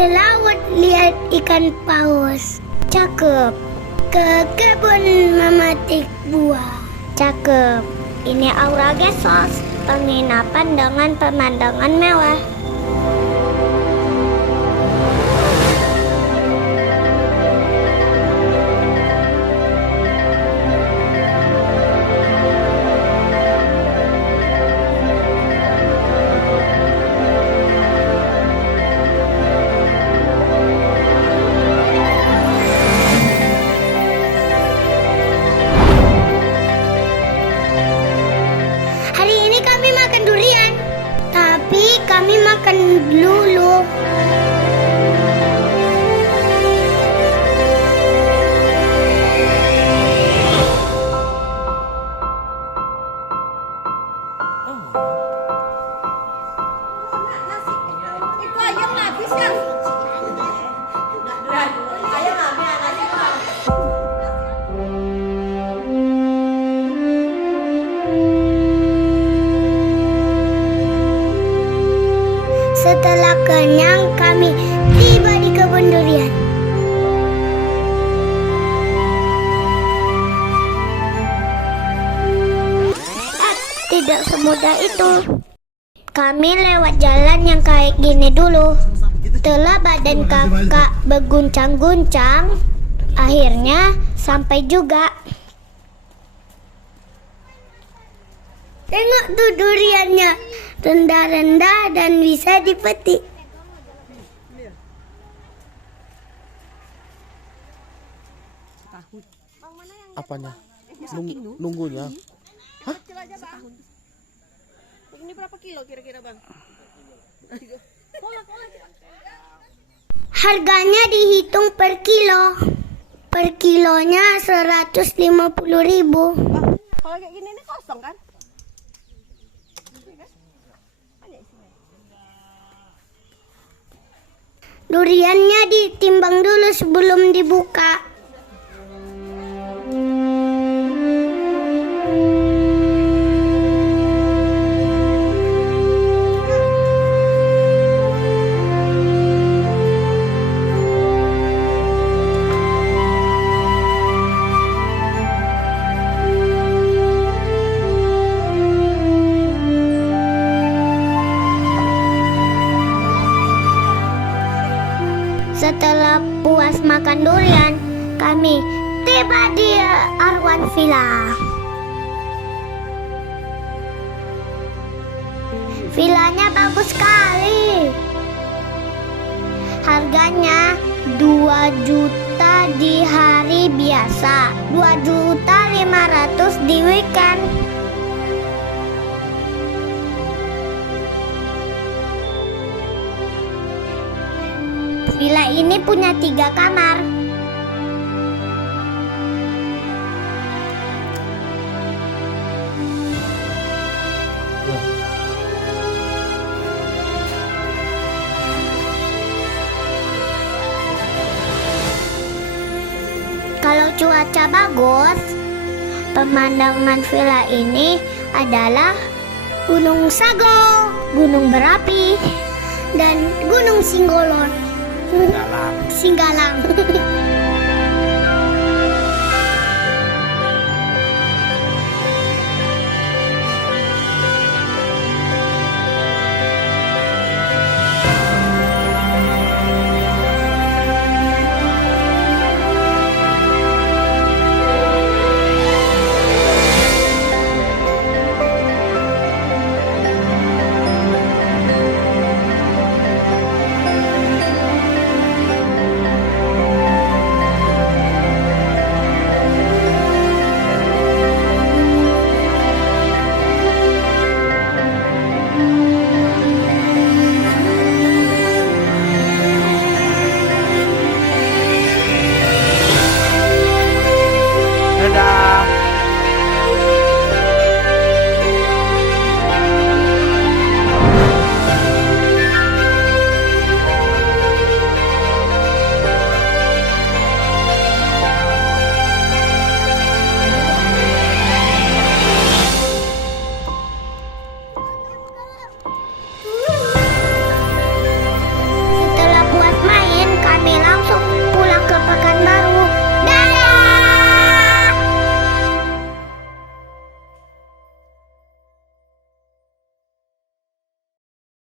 Ke laut lihat ikan paus. Cakep. Ke kebun memetik buah. Cakep. Ini Aura Guest House, penginapan dengan pemandangan mewah. Hari ini kami makan durian, tapi kami makan lulu. Itu ayam habis kan? Ayam habis. Setelah kenyang, kami tiba di kebun durian. Tidak semudah itu. Kami lewat jalan yang kayak gini dulu. Setelah badan kakak berguncang-guncang, akhirnya sampai juga. Tengok tuh duriannya, rendah-rendah dan bisa dipetik. Apanya? Nunggunya? Ini berapa kilo kira-kira bang? Harganya dihitung per kilo. Per kilonya 150.000. Kalau kayak gini ini kosong kan? Duriannya ditimbang dulu sebelum dibuka. Setelah puas makan durian, kami tiba di Arwan Villa. Villanya bagus sekali. Harganya 2 juta di hari biasa, 2.500.000 di weekend. Villa ini punya 3 kamar. Kalau cuaca bagus, pemandangan villa ini adalah Gunung Sago, Gunung Berapi, dan Gunung Singgolon. Singgalang.